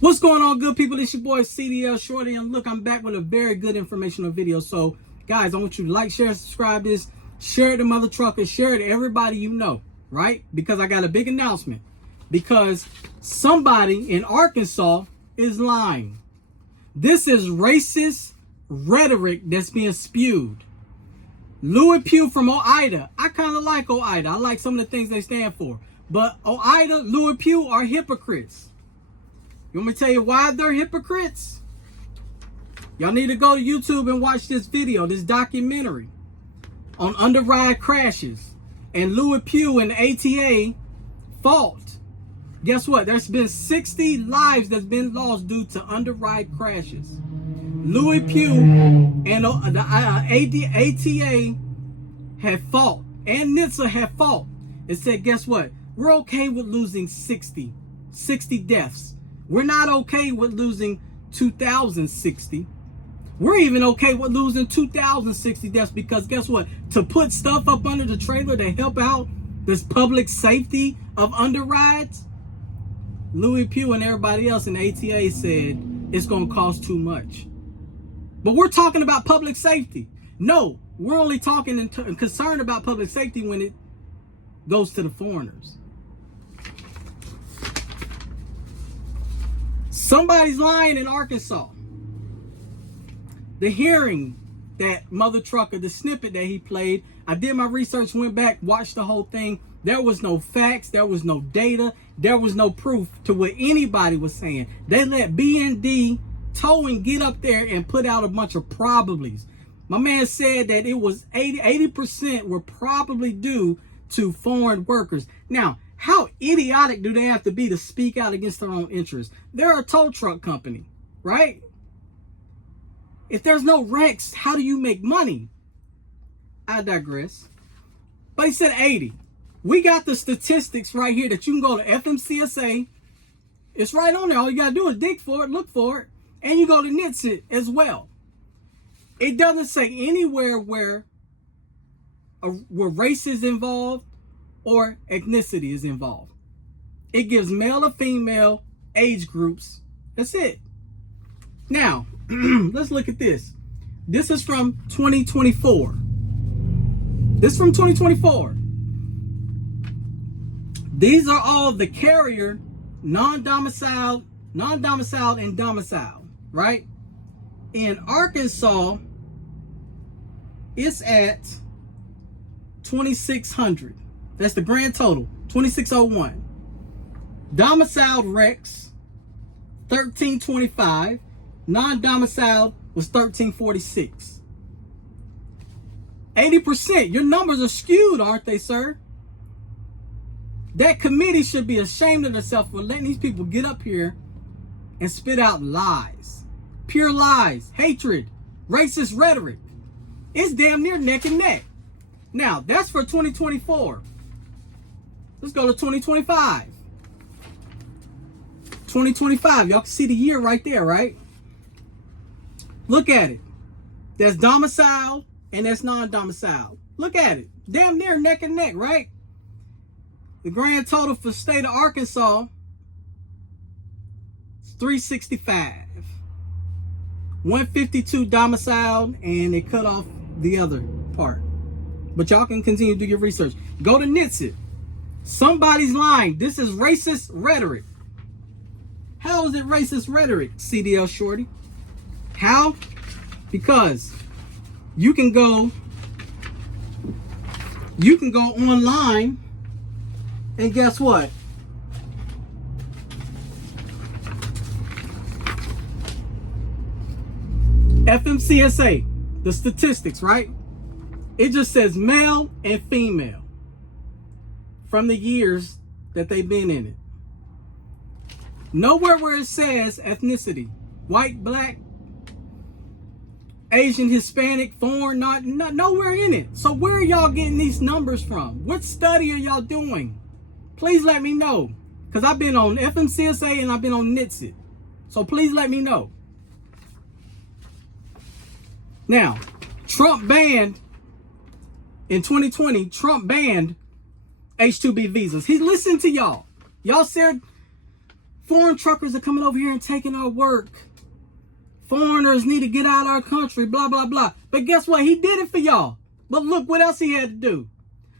What's going on, good people? It's your boy CDL Shorty, and look, I'm back with a very good informational video. So guys, I want you to like, share, subscribe this, share it to mother truckers, share it to everybody you know, right? Because I got a big announcement, because somebody in Arkansas is lying. This is racist rhetoric that's being spewed. Louis Pugh from OIDA. I kind of like OIDA. I like some of the things they stand for. But OIDA, Louis Pugh are hypocrites. You want me to tell you why they're hypocrites? Y'all need to go to YouTube and watch this video, this documentary on underride crashes and Louis Pugh and ATA fault. Guess what? There's been 60 lives that's been lost due to underride crashes. Louis Pugh and the ATA had fault, and NHTSA had fault. It said, guess what? We're okay with losing 60 deaths. We're not okay with losing 2,060. We're even okay with losing 2,060 deaths, because guess what? To put stuff up under the trailer to help out this public safety of underrides, Louis Pugh and everybody else in ATA said it's going to cost too much. But we're talking about public safety. No, we're only talking and concerned about public safety when it goes to the foreigners. Somebody's lying in Arkansas. The hearing that mother trucker, the snippet that he played, I did my research, went back, watched the whole thing. There was no facts, there was no data, there was no proof to what anybody was saying. They let BND Towing get up there and put out a bunch of probablys. My man said that it was 80% were probably due to foreign workers. Now, how idiotic do they have to be to speak out against their own interests? They're a tow truck company, right? If there's no wrecks, how do you make money? I digress. But he said 80. We got the statistics right here that you can go to FMCSA. It's right on there. All you got to do is dig for it, look for it. And you go to NHTSA as well. It doesn't say anywhere where race is involved or ethnicity is involved. It gives male or female age groups. That's it. Now, let's look at this. This is from 2024. This is from 2024. These are all the carrier, non-domiciled, and domiciled. Right? In Arkansas, it's at 2,600. That's the grand total, 2,601. Domiciled wrecks, 1,325. Non-domiciled was 1,346. 80%. Your numbers are skewed, aren't they, sir? That committee should be ashamed of themselves for letting these people get up here and spit out lies. Pure lies, hatred, racist rhetoric. It's damn near neck and neck. Now, that's for 2024. Let's go to 2025. 2025, y'all can see the year right there, right? Look at it. That's domicile and that's non-domicile. Look at it. Damn near neck and neck, right? The grand total for the state of Arkansas is 365. 152 domiciled, and they cut off the other part. But y'all can continue to do your research. Go to NHTSA. Somebody's lying. This is racist rhetoric. How is it racist rhetoric, CDL Shorty? How? Because you can go online, and guess what? FMCSA, the statistics, right? It just says male and female from the years that they've been in it. Nowhere where it says ethnicity, white, black, Asian, Hispanic, foreign, not nowhere in it. So where are y'all getting these numbers from? What study are y'all doing? Please let me know, because I've been on FMCSA and I've been on NHTSA. So please let me know. Now, Trump banned, in 2020, Trump banned H-2B visas. He listened to y'all. Y'all said Foreign truckers are coming over here and taking our work. Foreigners need to get out of our country, blah, blah, blah. But guess what? He did it for y'all. But look what else he had to do.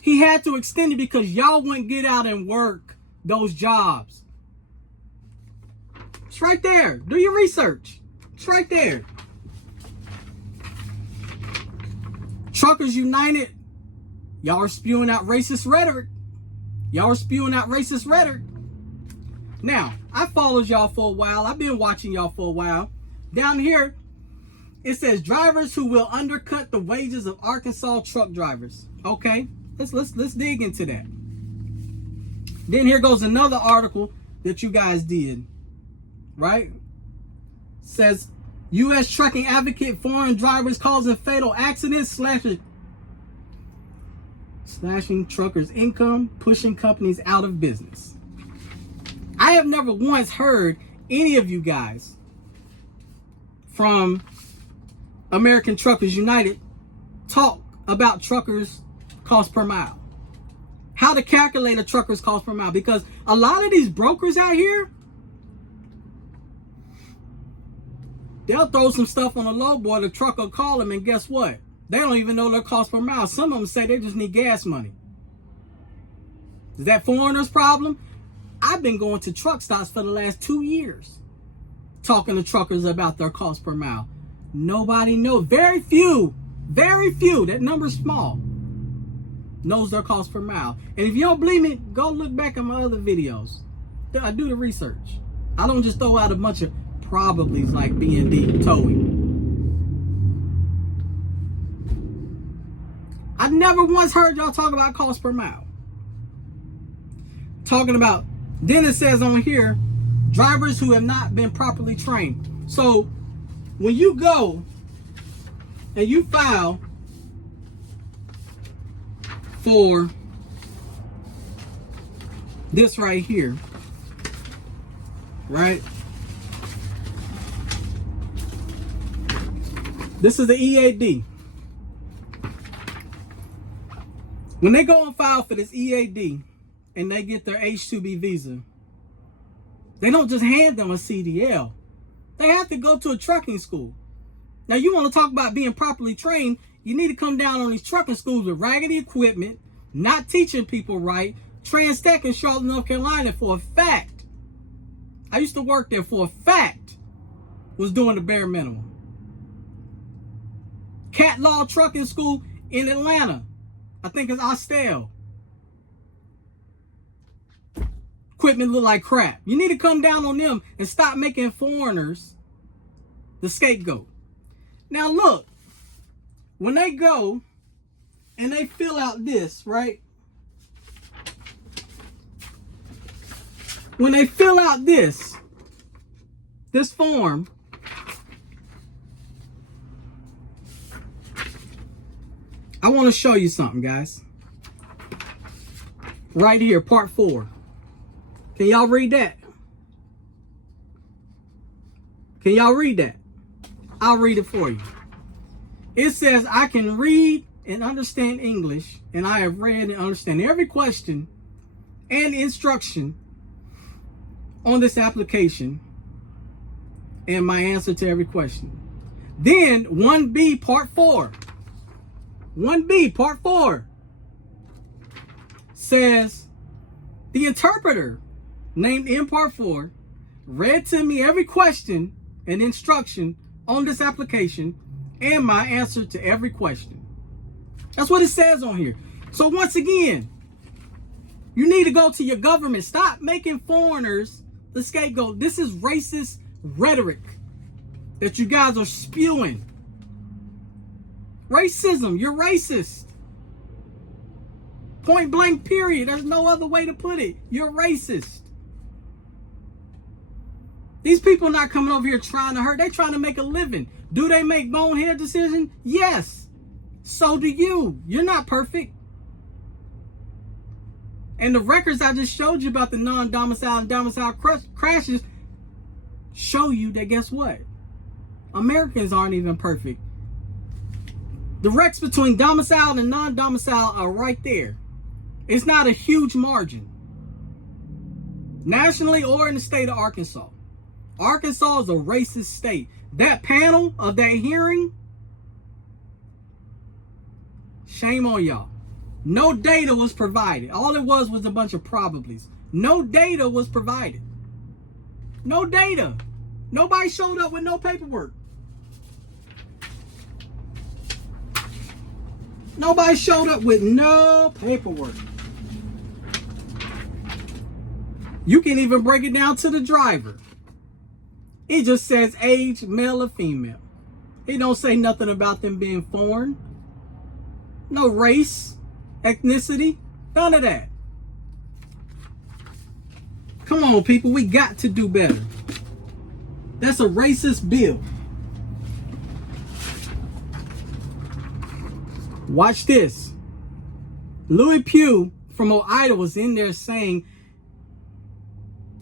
He had to extend it because y'all wouldn't get out and work those jobs. It's right there. Do your research. It's right there. Truckers United, y'all are spewing out racist rhetoric. Y'all are spewing out racist rhetoric. Now, I followed y'all for a while. I've been watching y'all for a while. Down here, it says drivers who will undercut the wages of Arkansas truck drivers. Okay, let's dig into that. Then here goes another article that you guys did, right? Says U.S. trucking advocate foreign drivers causing fatal accidents, slashing truckers' income, pushing companies out of business. I have never once heard any of you guys from American Truckers United talk about truckers' cost per mile. How to calculate a trucker's cost per mile. Because a lot of these brokers out here, they'll throw some stuff on a low boy, the trucker will call them, and guess what? They don't even know their cost per mile. Some of them say they just need gas money. Is that foreigners' problem? I've been going to truck stops for the last 2 years, talking to truckers about their cost per mile. Nobody knows. Very few, that number's small, knows their cost per mile. And if you don't believe me, go look back at my other videos. I do the research. I don't just throw out a bunch of probablys like B&D towing. I never once heard y'all talk about cost per mile. Talking about, then it says on here, drivers who have not been properly trained. So when you go and you file for this right here, right? This is the EAD. When they go and file for this EAD and they get their H-2B visa, they don't just hand them a CDL. They have to go to a trucking school. Now, you want to talk about being properly trained, you need to come down on these trucking schools with raggedy equipment, not teaching people right. Trans Tech in Charlotte, North Carolina, for a fact, I used to work there, for a fact, was doing the bare minimum. Cat Law Trucking School in Atlanta, I think it's Austell. Equipment look like crap. You need to come down on them and stop making foreigners the scapegoat. Now look, when they go and they fill out this, right? When they fill out this form, I want to show you something, guys. Right here, part 4. Can y'all read that? Can y'all read that? I'll read it for you. It says, I can read and understand English, and I have read and understand every question and instruction on this application and my answer to every question. Then 1B, part 4. 1B, part 4 says, the interpreter named in part 4 read to me every question and instruction on this application and my answer to every question. That's what it says on here. So once again, you need to go to your government. Stop making foreigners the scapegoat. This is racist rhetoric that you guys are spewing. Racism, you're racist. Point blank, period. There's no other way to put it. You're racist. These people not coming over here trying to hurt. They're trying to make a living. Do they make bonehead decisions? Yes. So do you. You're not perfect. And the records I just showed you about the non-domicile and domicile crashes show you that, guess what? Americans aren't even perfect. The wrecks between domicile and non-domicile are right there. It's not a huge margin. nationally or in the state of Arkansas. Arkansas is a racist state. That panel of that hearing, shame on y'all. No data was provided. All it was a bunch of probablys. No data was provided. No data. Nobody showed up with no paperwork. Nobody showed up with no paperwork. You can even break it down to the driver. It just says age, male or female. It don't say nothing about them being foreign. No race, ethnicity, none of that. Come on, people, we got to do better. That's a racist bill. Watch this. Louis Pugh from Ohio was in there saying,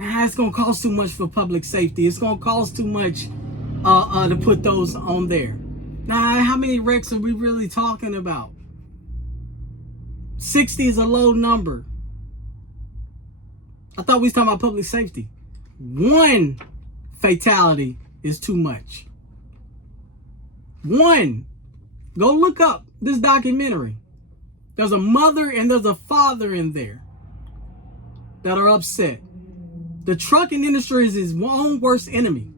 it's going to cost too much for public safety. It's going to cost too much to put those on there. Now, how many wrecks are we really talking about? 60 is a low number. I thought we was talking about public safety. One fatality is too much. One. Go look up this documentary. There's a mother and there's a father in there that are upset. The trucking industry is his own worst enemy.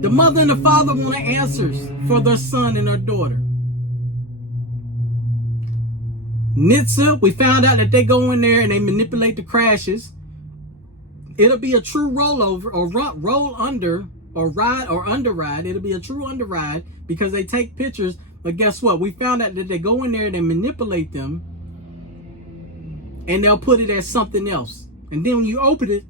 The mother and the father want answers for their son and their daughter. NHTSA, we found out that they go in there and they manipulate the crashes. It'll be a true rollover or roll under or ride or underride. It'll be a true underride because they take pictures. But guess what? We found out that they go in there and they manipulate them and they'll put it as something else. And then when you open it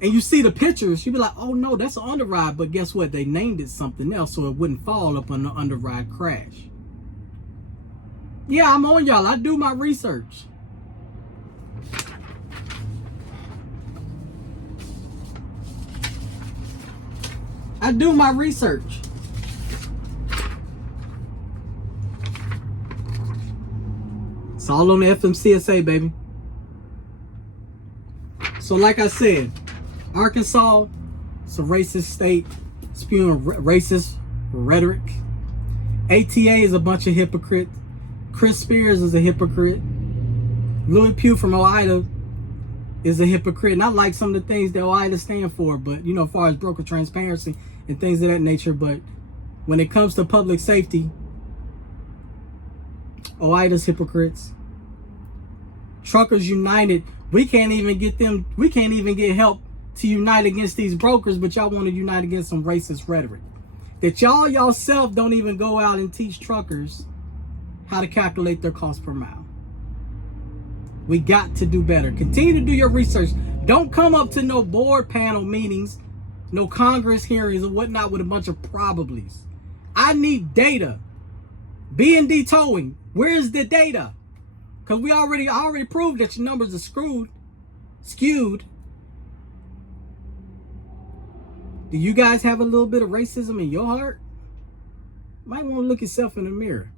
and you see the pictures, you'll be like, oh no, that's an underride. But guess what? They named it something else so it wouldn't fall up on the underride crash. Yeah, I'm on y'all. I do my research. I do my research. It's all on the FMCSA, baby. So like I said, Arkansas, it's a racist state, spewing racist rhetoric. ATA is a bunch of hypocrites. Chris Spears is a hypocrite. Louis Pugh from Ohio is a hypocrite. And I like some of the things that Ohio stand for, but you know, as far as broker transparency and things of that nature. But when it comes to public safety, Ohio's hypocrites. Truckers United, we can't even get help to unite against these brokers, but y'all want to unite against some racist rhetoric. That y'all yourself don't even go out and teach truckers how to calculate their cost per mile. We got to do better. Continue to do your research. Don't come up to no board panel meetings, no Congress hearings or whatnot with a bunch of probablys. I need data. B&D towing, where is the data? Because I already proved that your numbers are skewed. Do you guys have a little bit of racism in your heart? Might want to look yourself in the mirror.